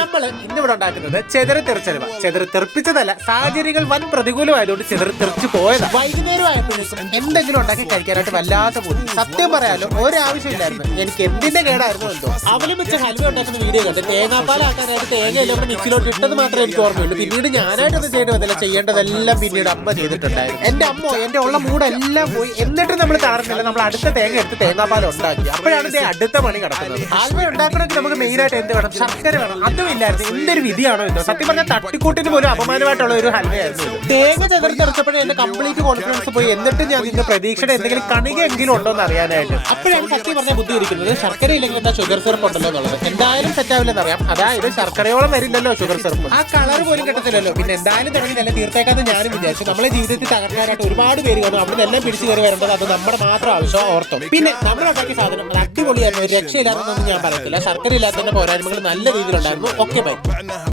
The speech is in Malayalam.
നമ്മൾ ഇന്നിവിടെ ഉണ്ടാക്കുന്നത് ചെതറിത്തെറിച്ചലുവ. ചെതറിത്തെറിപ്പിച്ചതല്ല, സാഹചര്യങ്ങൾ വൻ പ്രതികൂലമായതുകൊണ്ട് ചെതറിത്തെറിച്ച് പോയത്. വൈകുന്നേരം ആയപ്പോഴേക്കും എന്തെങ്കിലും ഉണ്ടാക്കി കഴിക്കാനായിട്ട് വല്ലാത്ത പോയി. സത്യം പറയാലോ, ഒരാവശ്യമില്ലായിരുന്നു. എനിക്ക് എന്തിന്റെ കേടായിരുന്നു എന്തോ. അവലും വെച്ച് ഹൽവ ഉണ്ടാക്കുന്ന വീഡിയോ കണ്ട് തേങ്ങാപ്പാലാക്കാനായിട്ട് തേങ്ങ എല്ലാം കൂടെ മിക്സിലോട്ട് ഇട്ടത് മാത്രമേ എനിക്ക് ഓർമ്മയുള്ളൂ. പിന്നീട് ഞാനായിട്ടൊന്നും ചെയ്യേണ്ടി വന്നില്ല. ചെയ്യേണ്ടതെല്ലാം പിന്നീട് അമ്മ ചെയ്തിട്ടുണ്ടായിരുന്നു. എന്റെ അമ്മ എന്റെ ഉള്ള മൂടെല്ലാം പോയി. എന്നിട്ട് നമ്മൾ താറുന്നില്ല, നമ്മൾ അടുത്ത തേങ്ങ എടുത്ത് തേങ്ങാപ്പാൽ ഉണ്ടാക്കി. അപ്പോഴാണ് അടുത്ത പണി കിടക്കുന്നത്. ഹൽവ ഉണ്ടാക്കണമെങ്കിൽ നമുക്ക് മെയിനായിട്ട് എന്ത് വേണം? ശർക്കര വേണം. അതും ഇല്ലായിരുന്നു. എന്തൊരു വിധിയാണോ എന്തോ. സത്യം പറഞ്ഞാൽ തട്ടിക്കൂട്ടിന് പോലും അപമാനമായിട്ടുള്ള ഒരു ഹൽവയായിരുന്നു. തേങ്ങ ചെതറിച്ചപ്പോഴേ എന്റെ കംപ്ലീറ്റ് കോൺഫിഡൻസ് പോയി. എന്നിട്ട് ഞാൻ ഇതിന്റെ പ്രതീക്ഷയുടെ എന്തെങ്കിലും കണികയെങ്കിലും ഉണ്ടോ എന്ന് അറിയാനായിട്ട്. അപ്പോഴാണ് സത്യം പറഞ്ഞ ബുദ്ധി ഇരിക്കുന്നത്, ശർക്കര ഇല്ലെങ്കിൽ എന്താ ഷുഗർ സിറപ്പ് ഉണ്ടല്ലോ എന്നുള്ളത്. എന്തായാലും സെറ്റാവില്ലെന്ന് അറിയാം. അതായത് ശർക്കരയോളം വരില്ലല്ലോ ഷുഗർ സിറപ്പ്. ആ കളർ പോലും കിട്ടത്തില്ലല്ലോ. പിന്നെ എന്തായാലും തുടങ്ങി നല്ല തീർത്തേക്കാന്ന് ഞാനും വിചാരിച്ചു. നമ്മളെ ജീവിതത്തിൽ തകർക്കാനായിട്ട് ഒരുപാട് പേര് കാണും. അവിടെ നിന്നെല്ലാം പിടിച്ചു കയറി വരേണ്ടത് അത് നമ്മുടെ മാത്രം ആവശ്യം ഓർത്തോ. പിന്നെ നമ്മളുണ്ടാക്കിയ സാധനം അത് അടിപൊളിയായിരുന്നു. ഒരു രക്ഷയില്ലായിരുന്നൊന്നും ഞാൻ പറയത്തില്ല. ശർക്കര ഇല്ലാത്തതിന്റെ പോരായ്മകൾ നല്ല രീതിയിലുണ്ടായിരുന്നു. Okay bye.